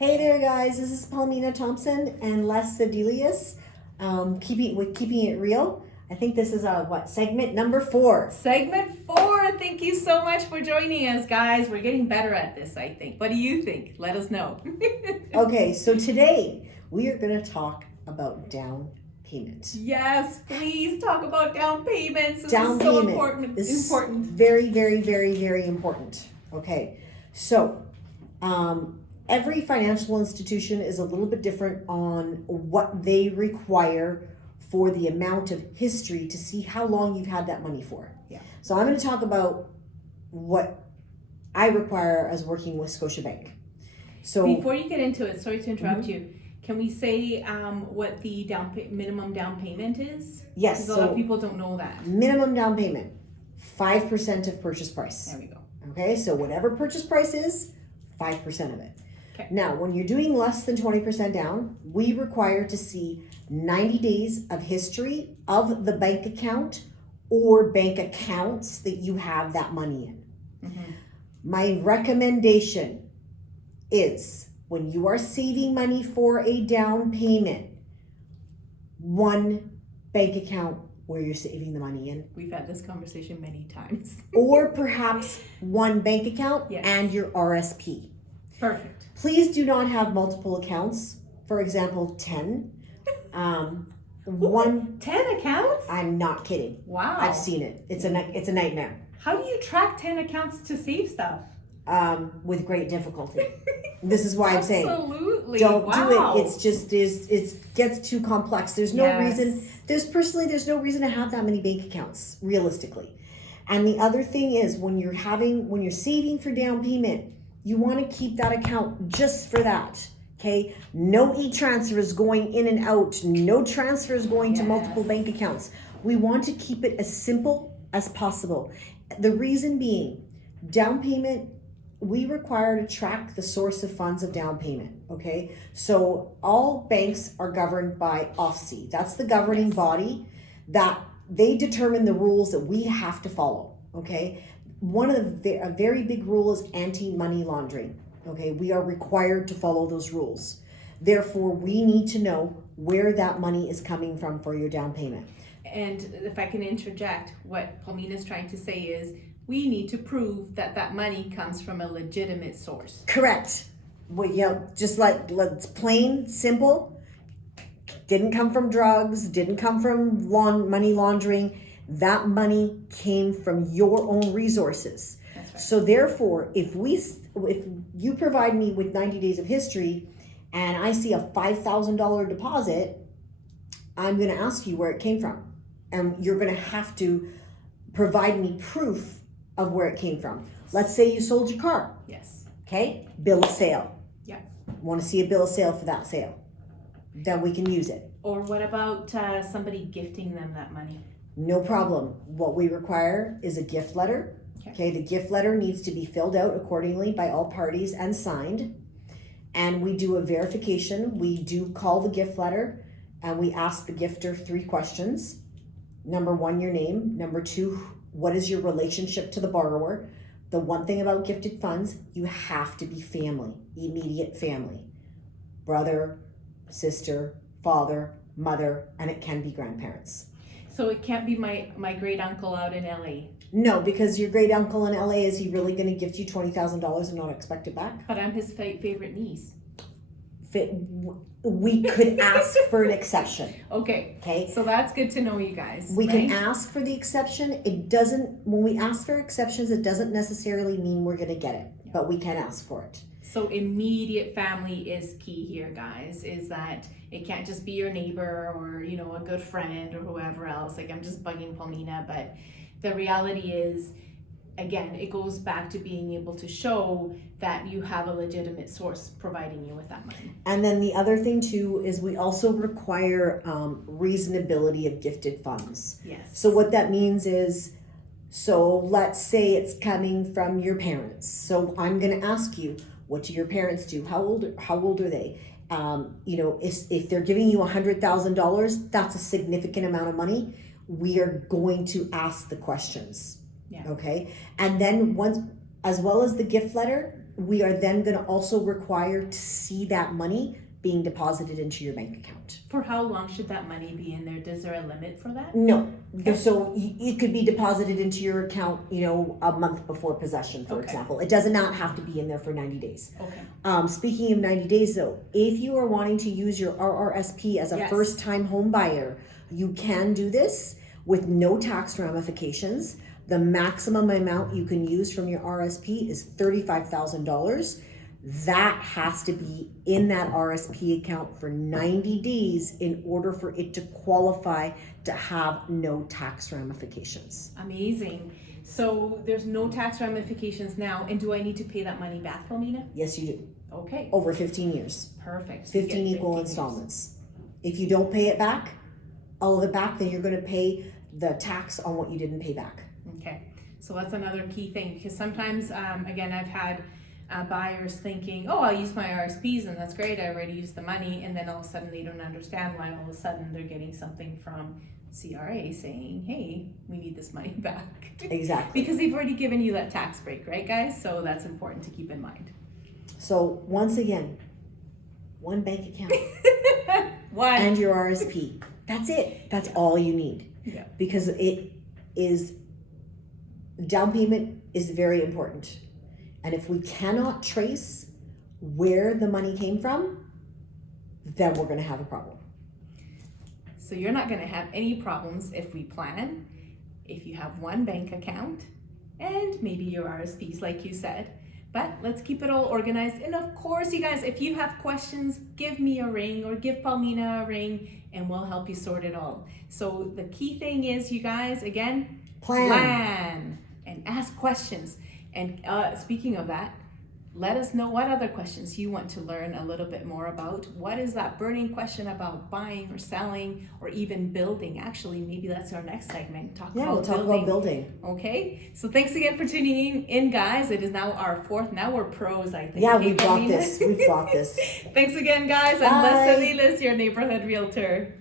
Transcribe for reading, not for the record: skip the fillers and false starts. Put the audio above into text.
Hey there, guys. This is Palmina Thompson and Les Sedelius. Keeping it real. I think this is segment number 4. Segment 4. Thank you so much for joining us, guys. We're getting better at this, I think. What do you think? Let us know. Okay, so today we are going to talk about down payment. Yes, please talk about down payments. This Down is so payment important. is very, very, very, very important. Okay, so every financial institution is a little bit different on what they require for the amount of history to see how long you've had that money for. Yeah. So I'm going to talk about what I require as working with Scotiabank. So before you get into it, sorry to interrupt you. Can we say what the minimum down payment is? Yes. Because a lot of people don't know that. Minimum down payment, 5% of purchase price. There we go. Okay, so whatever purchase price is, 5% of it. Okay. Now, when you're doing less than 20% down, we require to see 90 days of history of the bank account or bank accounts that you have that money in. Mm-hmm. My recommendation is when you are saving money for a down payment, one bank account where you're saving the money in. We've had this conversation many times. Or perhaps one bank account Yes. and your RSP. Perfect. Please do not have multiple accounts. For example, 10. 10 accounts? I'm not kidding. Wow. I've seen it. It's a nightmare. How do you track 10 accounts to save stuff? With great difficulty. This is why I'm saying Absolutely. don't Wow. do it. It's just it gets too complex. There's no Yes. reason. There's no reason to have that many bank accounts realistically. And the other thing is when you're saving for down payment, you want to keep that account just for that. Okay? No e-transfers going in and out. No transfers going to multiple bank accounts. We want to keep it as simple as possible. The reason being, down payment, we require to track the source of funds of down payment. Okay? So all banks are governed by OFSI. That's the governing body that they determine the rules that we have to follow. Okay? One of a very big rule is anti-money laundering. Okay, we are required to follow those rules. Therefore, we need to know where that money is coming from for your down payment. And if I can interject, what Palmina is trying to say is we need to prove that that money comes from a legitimate source. Correct. Well, just like it's plain, simple. Didn't come from drugs, didn't come from money laundering. That money came from your own resources. That's right. So therefore, if you provide me with 90 days of history and I see a $5,000 deposit, I'm going to ask you where it came from. And you're going to have to provide me proof of where it came from. Let's say you sold your car. Yes. Okay? Bill of sale. Yeah. Want to see a bill of sale for that sale. Then we can use it. Or what about somebody gifting them that money? No problem. What we require is a gift letter. Okay, the gift letter needs to be filled out accordingly by all parties and signed. And we do a verification. We do call the gift letter and we ask the gifter 3 questions. Number 1, your name. Number 2, what is your relationship to the borrower? The one thing about gifted funds, you have to be family, immediate family. Brother, sister, father, mother, and it can be grandparents. So it can't be my great uncle out in LA. No, because your great uncle in LA, is he really going to gift you $20,000 and not expect it back? But I'm his favorite niece. We could ask for an exception. Okay. So that's good to know, you guys. We right? can ask for the exception. When we ask for exceptions, it doesn't necessarily mean we're going to get it, but we can ask for it. So immediate family is key here, guys, is that it can't just be your neighbor or, a good friend or whoever else. Like, I'm just bugging Palmina, but the reality is, again, it goes back to being able to show that you have a legitimate source providing you with that money. And then the other thing too is we also require reasonability of gifted funds. Yes. So what that means is, so let's say it's coming from your parents. So I'm going to ask you, what do your parents do? How old are they? If they're giving you $100,000, that's a significant amount of money. We are going to ask the questions. Yeah. Okay. And then once, as well as the gift letter, we are then going to also require to see that money being deposited into your bank account. For how long should that money be in there? Is there a limit for that? No. So it could be deposited into your account, a month before possession, for example. It does not have to be in there for 90 days. Okay. Speaking of 90 days though, if you are wanting to use your RRSP as a first time home buyer, you can do this with no tax ramifications. The maximum amount you can use from your RSP is $35,000. That has to be in that RSP account for 90 days in order for it to qualify to have no tax ramifications. Amazing. So there's no tax ramifications now, and do I need to pay that money back, Palmina? Yes, you do. Okay. Over 15 years. Perfect. 15 equal installments. If you don't pay it back, all of it back, then you're going to pay the tax on what you didn't pay back. Okay. So that's another key thing, because sometimes, again, I've had buyers thinking, oh, I'll use my RSPs and that's great, I already used the money, and then all of a sudden they don't understand why all of a sudden they're getting something from CRA saying, hey, we need this money back. Exactly. Because they've already given you that tax break, right guys? So that's important to keep in mind. So once again, one bank account One. and your RSP. That's it. That's all you need. Yeah. Because it is, down payment is very important. And if we cannot trace where the money came from, then we're going to have a problem. So you're not going to have any problems if we plan, if you have one bank account, and maybe your RSPs, like you said. But let's keep it all organized. And of course, you guys, if you have questions, give me a ring or give Palmina a ring, and we'll help you sort it all. So the key thing is, you guys, again, plan and ask questions. And speaking of that, let us know what other questions you want to learn a little bit more about. What is that burning question about buying or selling or even building? Actually, maybe that's our next segment. We'll talk about building. Okay, so thanks again for tuning in, guys. It is now our fourth. Now we're pros, I think. Yeah, we've got this. We've got this. Thanks again, guys. I'm Les Salinas, your neighborhood realtor.